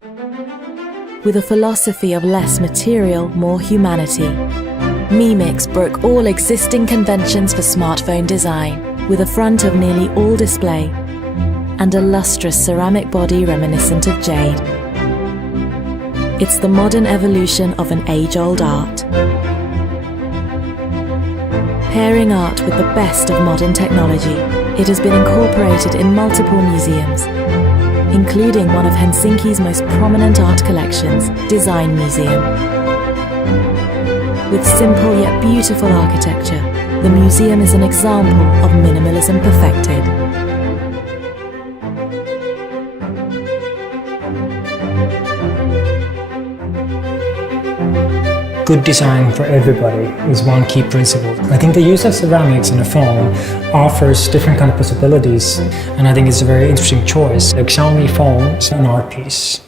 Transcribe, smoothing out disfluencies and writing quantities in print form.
With a philosophy of less material, more humanity, Mi-Mix broke all existing conventions for smartphone design, with a front of nearly all display and a lustrous ceramic body reminiscent of jade. It's the modern evolution of an age-old art. Pairing art with the best of modern technology, it has been incorporated in multiple museums, including one of Helsinki's most prominent art collections, Design Museum. With simple yet beautiful architecture, the museum is an example of minimalism perfected. Good design for everybody is one key principle. I think the use of ceramics in a phone offers different kind of possibilities, and I think it's a very interesting choice. The Xiaomi phone is an art piece.